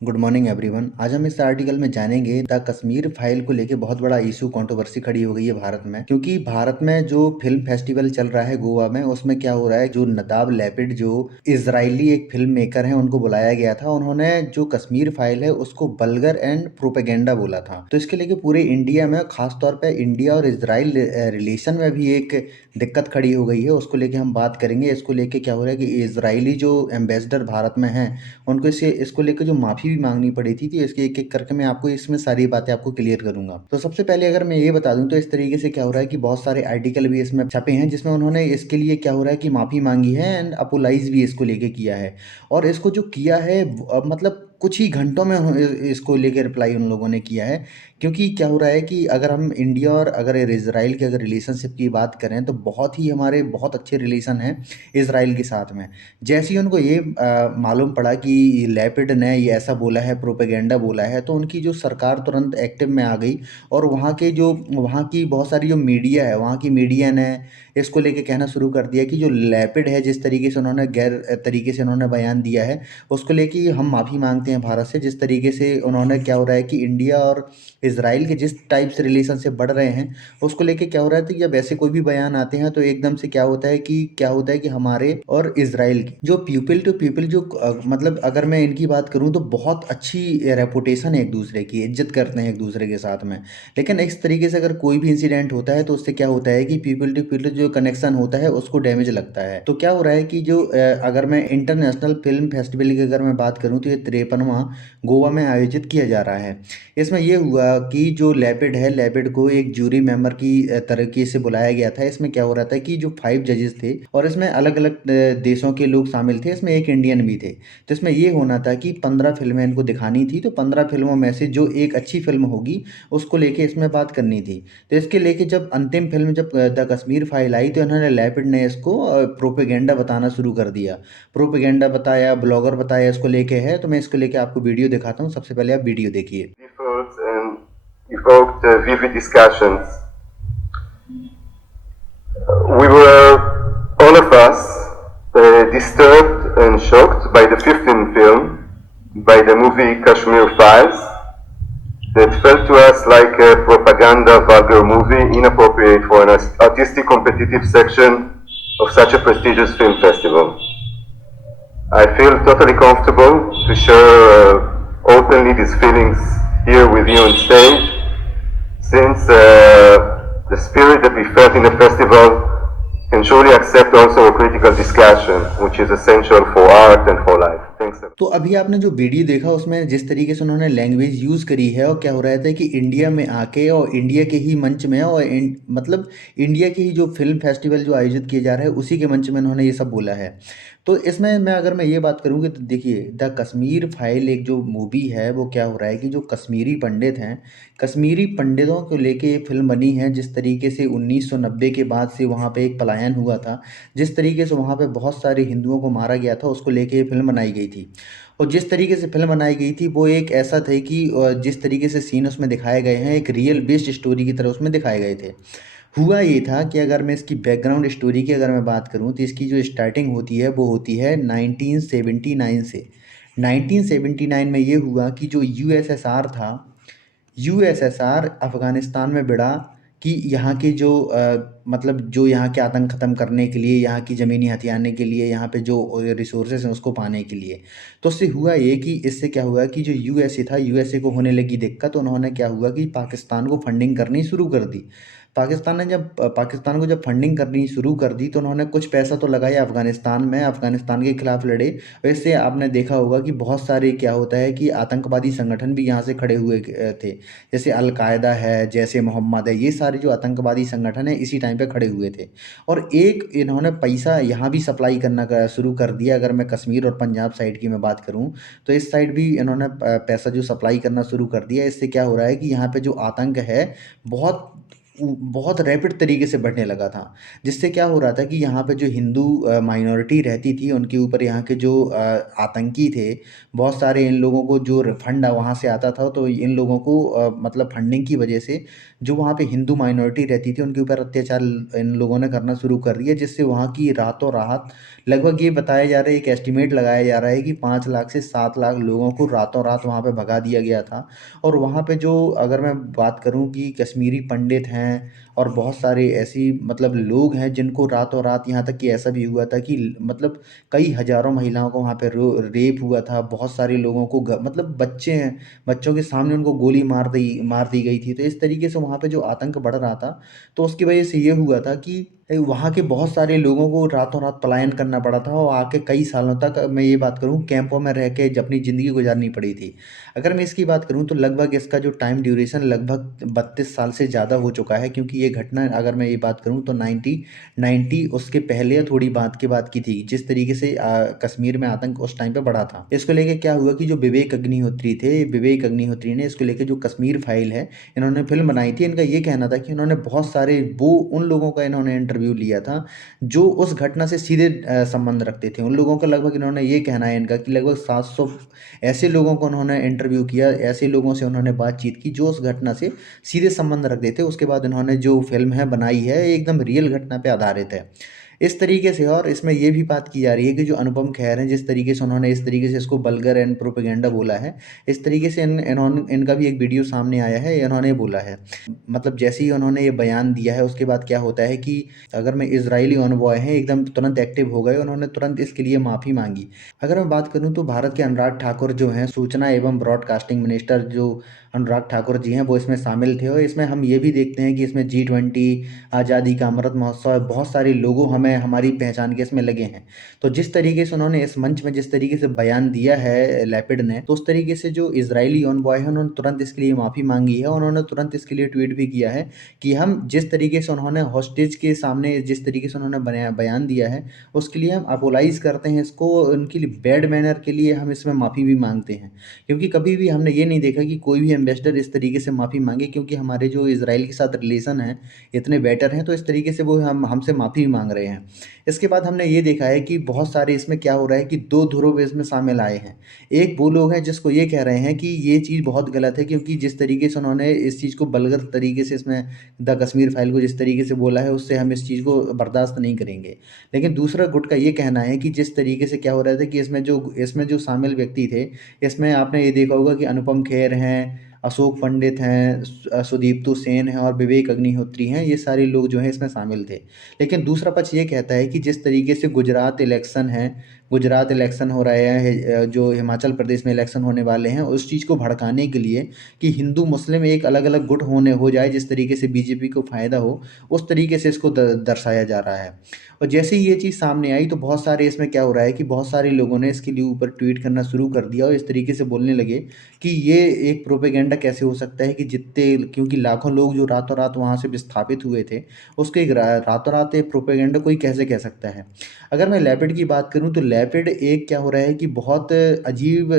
Good morning everyone. आज हम इस आर्टिकल में जानेंगे द कश्मीर फाइल को लेके बहुत बड़ा इशू कंट्रोवर्सी खड़ी हो गई है भारत में, क्योंकि भारत में जो फिल्म फेस्टिवल चल रहा है गोवा में, उसमें क्या हो रहा है, जो नदाब लैपिड जो इजरायली एक फिल्म मेकर हैं उनको बुलाया गया था। उन्होंने जो कश्मीर फाइल है उसको बल्गर एंड प्रोपेगेंडा बोला था। तो इसके लेके पूरे इंडिया में, खासतौर पर इंडिया और इसराइल रिलेशन में भी एक दिक्कत खड़ी हो गई है। उसको लेके हम बात करेंगे। इसको लेके क्या हो रहा है कि इसराइली जो एम्बेसडर भारत में हैं, उनको इसको लेकर जो माफ़ी भी मांगनी पड़ी थी। तो इसके एक-एक करके मैं आपको इसमें सारी बातें आपको क्लियर करूँगा। तो सबसे पहले अगर मैं ये बता दूँ, तो इस तरीके से क्या हो रहा है कि बहुत सारे आर्टिकल भी इसमें छपे हैं जिसमें उन्होंने इसके लिए क्या हो रहा है कि माफ़ी मांगी है एंड अपोलाइज़ भी इसको लेके किया है। और इसको जो किया है मतलब कुछ ही घंटों में इसको लेके रिप्लाई उन लोगों ने किया है। क्योंकि क्या हो रहा है कि अगर हम इंडिया और अगर इज़राइल के अगर रिलेशनशिप की बात करें, तो बहुत ही हमारे बहुत अच्छे रिलेशन हैं इज़राइल के साथ में। जैसे ही उनको ये मालूम पड़ा कि लैपिड ने ये ऐसा बोला है, प्रोपेगेंडा बोला है, तो उनकी जो सरकार तुरंत एक्टिव में आ गई। और वहाँ की बहुत सारी जो मीडिया है, वहाँ की मीडिया ने इसको लेके कहना शुरू कर दिया कि जो लैपिड है, जिस तरीके से उन्होंने गैर तरीके से उन्होंने बयान दिया है, उसको लेके हम माफ़ी मांगते हैं भारत से। जिस तरीके से उन्होंने, क्या हो रहा है कि इंडिया और इसराइल के जिस टाइप से रिलेशनशिप बढ़ रहे हैं, उसको लेके क्या हो रहा है, तो जब ऐसे कोई भी बयान आते हैं तो एकदम से क्या होता है कि हमारे और इज़राइल की जो पीपल टू पीपल जो मतलब अगर मैं इनकी बात करूँ तो बहुत अच्छी रेपुटेशन है, एक दूसरे की इज्जत करते हैं एक दूसरे के साथ में। लेकिन इस तरीके से अगर कोई भी इंसिडेंट होता है तो उससे क्या होता है कि पीपल टू पीपल जो कनेक्शन होता है उसको डैमेज लगता है। तो क्या हो रहा है कि अगर मैं इंटरनेशनल फिल्म फेस्टिवल की अगर मैं बात करूँ, तो ये 53वां गोवा में आयोजित किया जा रहा है। इसमें ये हुआ कि जो लैपिड है, लैपिड को एक जूरी मेंबर की तरीके से बुलाया गया था। इसमें क्या हो रहा था कि जो 5 जजेस थे और इसमें अलग-अलग देशों के लोग शामिल थे, इसमें एक इंडियन भी थे। तो इसमें ये होना था कि 15 फ़िल्में इनको दिखानी थी, तो 15 फ़िल्मों में से जो एक अच्छी फ़िल्म होगी, उसको लेके इसमें बात करनी थी। तो इसके लेके जब अंतिम फ़िल्म जब द कश्मीर फाइल आई, तो इन्होंने लैपिड ने इसको प्रोपेगेंडा बताना शुरू कर दिया। प्रोपेगेंडा बताया, ब्लॉगर बताया, इसको लेके है। तो मैं इसको लेके आपको वीडियो दिखाता हूँ। सबसे पहले आप वीडियो देखिए। Efforts and evoked vivid discussions. We were, all of us, disturbed and shocked by the 15th film, by the movie Kashmir Files, that felt to us like a propaganda vulgar movie, inappropriate for an artistic competitive section of such a prestigious film festival. I feel totally comfortable to share openly these feelings here with you on stage, since the spirit that we felt in the festival can surely accept also a critical discussion, which is essential for art and for life. Thanks a lot. तो अभी आपने जो video देखा उसमें जिस तरीके से उन्होंने लैंग्वेज यूज़ करी है, और क्या हो रहा था कि इंडिया में आके और इंडिया के ही मंच में और मतलब इंडिया की ही जो फिल्म फेस्टिवल जो आयोजित किया जा रहा है उसी के मंच में उन्होंने ये सब बोला है। तो इसमें अगर मैं ये बात करूँ कि, तो देखिए, द कश्मीर फाइल एक जो मूवी है, वो क्या हो रहा है कि जो कश्मीरी पंडित हैं, कश्मीरी पंडितों को लेके ये फिल्म बनी है। जिस तरीके से 1990 के बाद से वहाँ पे एक पलायन हुआ था, जिस तरीके से वहाँ पे बहुत सारे हिंदुओं को मारा गया था, उसको लेके ये फिल्म बनाई गई थी। और जिस तरीके से फ़िल्म बनाई गई थी, वो एक ऐसा थे कि जिस तरीके से सीन उसमें दिखाए गए हैं, एक रियल बेस्ड स्टोरी की तरह उसमें दिखाए गए थे। हुआ ये था कि अगर मैं इसकी बैकग्राउंड स्टोरी की अगर मैं बात करूँ, तो इसकी जो स्टार्टिंग होती है वो होती है 1979 से। 1979 में ये हुआ कि जो यूएसएसआर था, यूएसएसआर अफ़गानिस्तान में भिड़ा कि यहाँ के जो मतलब जो यहाँ के आतंक ख़त्म करने के लिए, यहाँ की ज़मीनी हथियाने के लिए, यहाँ पे जो रिसोर्सेज़ हैं उसको पाने के लिए। तो उससे हुआ ये कि इससे क्या हुआ कि जो यूएसए था, यूएसए को होने लगी दिक्कत। उन्होंने क्या हुआ कि पाकिस्तान को फंडिंग करनी शुरू कर दी। पाकिस्तान को जब फंडिंग करनी शुरू कर दी, तो उन्होंने कुछ पैसा तो लगाया अफ़गानिस्तान में, अफ़गानिस्तान के खिलाफ लड़े। वैसे आपने देखा होगा कि बहुत सारे क्या होता है कि आतंकवादी संगठन भी यहाँ से खड़े हुए थे। जैसे अल-कायदा है, जैसे मोहम्मद है, ये सारे जो आतंकवादी संगठन हैं इसी टाइम पे खड़े हुए थे। और एक इन्होंने पैसा यहाँ भी सप्लाई करना शुरू कर दिया। अगर मैं कश्मीर और पंजाब साइड की मैं बात करूँ, तो इस साइड भी इन्होंने पैसा जो सप्लाई करना शुरू कर दिया। इससे क्या हो रहा है कि यहाँ पे जो आतंक है, बहुत बहुत रैपिड तरीके से बढ़ने लगा था। जिससे क्या हो रहा था कि यहाँ पे जो हिंदू माइनॉरिटी रहती थी उनके ऊपर यहाँ के जो आतंकी थे, बहुत सारे इन लोगों को जो फंड वहाँ से आता था, तो इन लोगों को मतलब फंडिंग की वजह से जो वहाँ पे हिंदू माइनॉरिटी रहती थी उनके ऊपर अत्याचार इन लोगों ने करना शुरू कर दिया, जिससे वहाँ की रातों रात लगभग ये बताया जा रहा है, एक एस्टिमेट लगाया जा रहा है कि 5 लाख से 7 लाख लोगों को रातों रात वहाँ पे भगा दिया गया था। और वहाँ पे जो अगर मैं बात करूँ कि कश्मीरी पंडित हैं और बहुत सारे ऐसी मतलब लोग हैं जिनको रातों रात, यहाँ तक कि ऐसा भी हुआ था कि मतलब कई हज़ारों महिलाओं को वहाँ पे रेप हुआ था, बहुत सारे लोगों को मतलब बच्चे हैं, बच्चों के सामने उनको गोली मार दी गई थी। तो इस तरीके से वहाँ पे जो आतंक बढ़ रहा था, तो उसकी वजह से ये हुआ था कि वहाँ के बहुत सारे लोगों को रातों रात पलायन करना पड़ा था और आके कई सालों तक, मैं ये बात करूँ, कैंपों में रह के अपनी ज़िंदगी गुजारनी पड़ी थी। अगर मैं इसकी बात करूँ तो लगभग इसका जो टाइम ड्यूरेशन लगभग 32 साल से ज़्यादा हो चुका है, क्योंकि ये घटना, अगर मैं ये बात करूँ तो 90 उसके पहले या थोड़ी बाद के बाद की थी, जिस तरीके से कश्मीर में आतंक उस टाइम पे बढ़ा था। इसको लेके क्या हुआ कि जो विवेक अग्निहोत्री थे, विवेक अग्निहोत्री ने इसको लेके जो कश्मीर फाइल है, इन्होंने फिल्म बनाई थी। इनका ये कहना था कि इन्होंने बहुत सारे वो उन लोगों का इन्होंने इंटरव्यू लिया था जो उस घटना से सीधे संबंध रखते थे। उन लोगों का लगभग, इन्होंने ये कहना है इनका कि लगभग 700 ऐसे लोगों को उन्होंने इंटरव्यू किया, ऐसे लोगों से उन्होंने बातचीत की जो उस घटना से सीधे संबंध रखते थे। उसके बाद इन्होंने जो फ़िल्म है बनाई है, ये एकदम रियल घटना पे आधारित है। इस तरीके से, और इसमें ये भी बात की जा रही है कि जो अनुपम खेर हैं, जिस तरीके से उन्होंने इस तरीके से इसको वल्गर एंड प्रोपेगेंडा बोला है, इस तरीके से इन्होंने इनका भी एक वीडियो सामने आया है, इन्होंने बोला है। मतलब जैसे ही उन्होंने ये बयान दिया है, उसके बाद क्या होता है कि अगर मैं इज़राइली एनवॉय हैं, एकदम तुरंत एक्टिव हो गए, उन्होंने तुरंत इसके लिए माफ़ी माँगी। अगर मैं बात करूँ तो भारत के अनुराग ठाकुर जो हैं, सूचना एवं ब्रॉडकास्टिंग मिनिस्टर जो अनुराग ठाकुर जी हैं, वो इसमें शामिल थे। और इसमें हम ये भी देखते हैं कि इसमें G20, आज़ादी का अमृत महोत्सव, बहुत सारे लोगों हमें हमारी पहचान के इसमें लगे हैं। तो जिस तरीके से उन्होंने इस मंच में जिस तरीके से बयान दिया है लैपिड ने, तो उस तरीके से जो इज़राइली एनवॉय है उन्होंने तुरंत इसके लिए माफ़ी माँगी है, और उन्होंने तुरंत इसके लिए ट्वीट भी किया है कि हम जिस तरीके से उन्होंने हॉस्टेज के सामने जिस तरीके से उन्होंने बयान दिया है, उसके लिए हम अपोलाइज़ करते हैं इसको, उनके लिए बैड मैनर के लिए हम इसमें माफ़ी भी माँगते हैं। क्योंकि कभी भी हमने ये नहीं देखा कि कोई भी एम्बेसडर इस तरीके से माफ़ी माँगे, क्योंकि हमारे जो इज़राइल के साथ रिलेशन हैं इतने बेटर हैं, तो इस तरीके से वो हम हमसे माफ़ी भी माँग रहे हैं। इसके बाद हमने ये देखा है कि बहुत सारे इसमें क्या हो रहा है कि 2 ध्रुव इसमें शामिल आए हैं। एक वो लोग हैं जिसको ये कह रहे हैं कि ये चीज़ बहुत गलत है, क्योंकि जिस तरीके से उन्होंने इस चीज़ को वल्गर तरीके से इसमें द कश्मीर फाइल को जिस तरीके से बोला है, उससे हम इस चीज़ को बर्दाश्त नहीं करेंगे। लेकिन दूसरा गुट का ये कहना है कि जिस तरीके से क्या हो रहा था कि इसमें जो शामिल व्यक्ति थे, इसमें आपने ये देखा होगा कि अनुपम खेर हैं, अशोक पंडित हैं, सुदीप्तु सेन हैं और विवेक अग्निहोत्री हैं, ये सारे लोग जो हैं इसमें शामिल थे। लेकिन दूसरा पक्ष ये कहता है कि जिस तरीके से गुजरात इलेक्शन हो रहे हैं, जो हिमाचल प्रदेश में इलेक्शन होने वाले हैं, उस चीज़ को भड़काने के लिए कि हिंदू मुस्लिम एक अलग-अलग गुट हो जाए, जिस तरीके से बीजेपी को फ़ायदा हो, उस तरीके से इसको दर्शाया जा रहा है। और जैसे ही ये चीज़ सामने आई, तो बहुत सारे इसमें क्या हो रहा है कि बहुत सारे लोगों ने इसके लिए ऊपर ट्वीट करना शुरू कर दिया और इस तरीके से बोलने लगे कि ये एक प्रोपेगेंडा कैसे हो सकता है कि जितने, क्योंकि लाखों लोग जो रातों रात वहाँ से विस्थापित हुए थे, उसको एक रातों रात एक प्रोपेगेंडा कोई कैसे कह सकता है। अगर मैं लैपिड की बात करूँ तो लैपिड एक क्या हो रहा है कि बहुत अजीब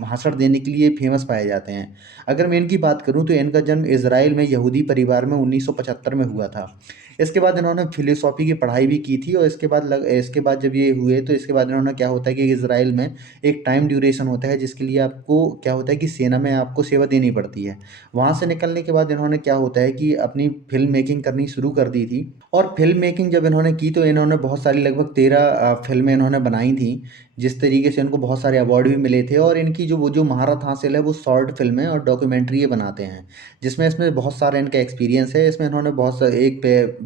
भाषण देने के लिए फेमस पाए जाते हैं। अगर मैं इनकी बात करूँ तो इनका जन्म इसराइल में यहूदी परिवार में 1975 में हुआ था। इसके बाद इन्होंने फ़िलॉसफ़ी की पढ़ाई भी की थी, और इसके बाद जब ये हुए, तो इसके बाद इन्होंने, क्या होता है कि इज़राइल में एक टाइम ड्यूरेशन होता है जिसके लिए आपको क्या होता है कि सेना में आपको सेवा देनी पड़ती है। वहाँ से निकलने के बाद इन्होंने, क्या होता है कि अपनी फ़िल्म मेकिंग करनी शुरू कर दी थी, और फ़िल्म मेकिंग जब इन्होंने की तो इन्होंने बहुत सारी, लगभग 13 फ़िल्में इन्होंने बनाई थी, जिस तरीके से इनको बहुत सारे अवार्ड भी मिले थे। और इनकी जो महारत हासिल है वो शॉर्ट फ़िल्में और डॉक्यूमेंट्री ये बनाते हैं, जिसमें इसमें बहुत सारा इनका एक्सपीरियंस है। इसमें इन्होंने बहुत सा एक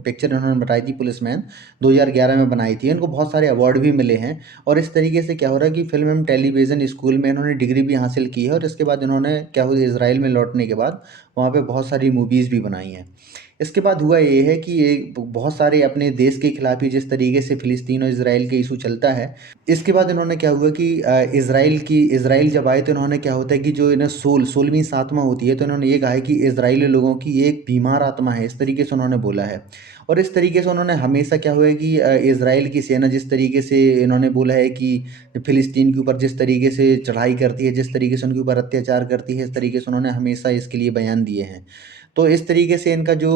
पिक्चर इन्होंने बनाई थी, पुलिसमैन, 2011 में बनाई थी। इनको बहुत सारे अवार्ड भी मिले हैं। और इस तरीके से क्या हो रहा है कि फ़िल्म एवं टेलीविज़न स्कूल में इन्होंने डिग्री भी हासिल की है, और इसके बाद इन्होंने, क्या हुआ, इज़राइल में लौटने के बाद वहाँ पे बहुत सारी मूवीज़ भी बनाई हैं। इसके बाद हुआ ये है कि ये बहुत सारे अपने देश के खिलाफ ही, जिस तरीके से फ़िलिस्तीन और इज़राइल के इशू चलता है, इसके बाद इन्होंने, क्या हुआ कि इज़राइल जब आए तो इन्होंने, क्या होता है कि जो इन्हें 16वीं आत्मा होती है, तो इन्होंने ये कहा है कि इज़राइली लोगों की एक बीमार आत्मा है, इस तरीके से उन्होंने बोला है। और इस तरीके से उन्होंने हमेशा क्या हुआ है कि इज़राइल की सेना जिस तरीके से इन्होंने बोला है कि फ़िलिस्तीन के ऊपर जिस तरीके से चढ़ाई करती है, जिस तरीके से उनके ऊपर अत्याचार करती है, इस तरीके से उन्होंने हमेशा इसके लिए बयान दिए हैं। तो इस तरीके से इनका जो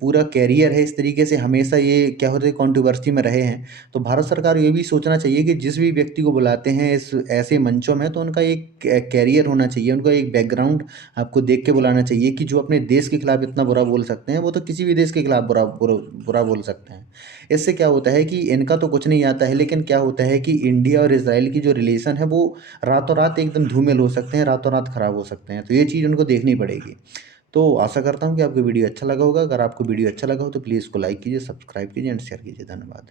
पूरा कैरियर है, इस तरीके से हमेशा ये क्या होता है कंट्रोवर्सी में रहे हैं। तो भारत सरकार को ये भी सोचना चाहिए कि जिस भी व्यक्ति को बुलाते हैं इस ऐसे मंचों में, तो उनका एक कैरियर होना चाहिए, उनका एक बैकग्राउंड आपको देख के बुलाना चाहिए कि जो अपने देश के खिलाफ इतना बुरा बोल सकते हैं, वो तो किसी भी देश के खिलाफ बुरा बोल सकते हैं। इससे क्या होता है कि इनका तो कुछ नहीं आता है, लेकिन क्या होता है कि इंडिया और इज़राइल की जो रिलेशन है वो रातों रात एकदम धूमिल हो सकते हैं, रातों रात खराब हो सकते हैं। तो ये चीज़ उनको देखनी पड़ेगी। तो आशा करता हूँ कि आपको वीडियो अच्छा लगा होगा। अगर आपको वीडियो अच्छा लगा हो तो प्लीज़ इसको लाइक कीजिए, सब्सक्राइब कीजिए एंड शेयर कीजिए। धन्यवाद।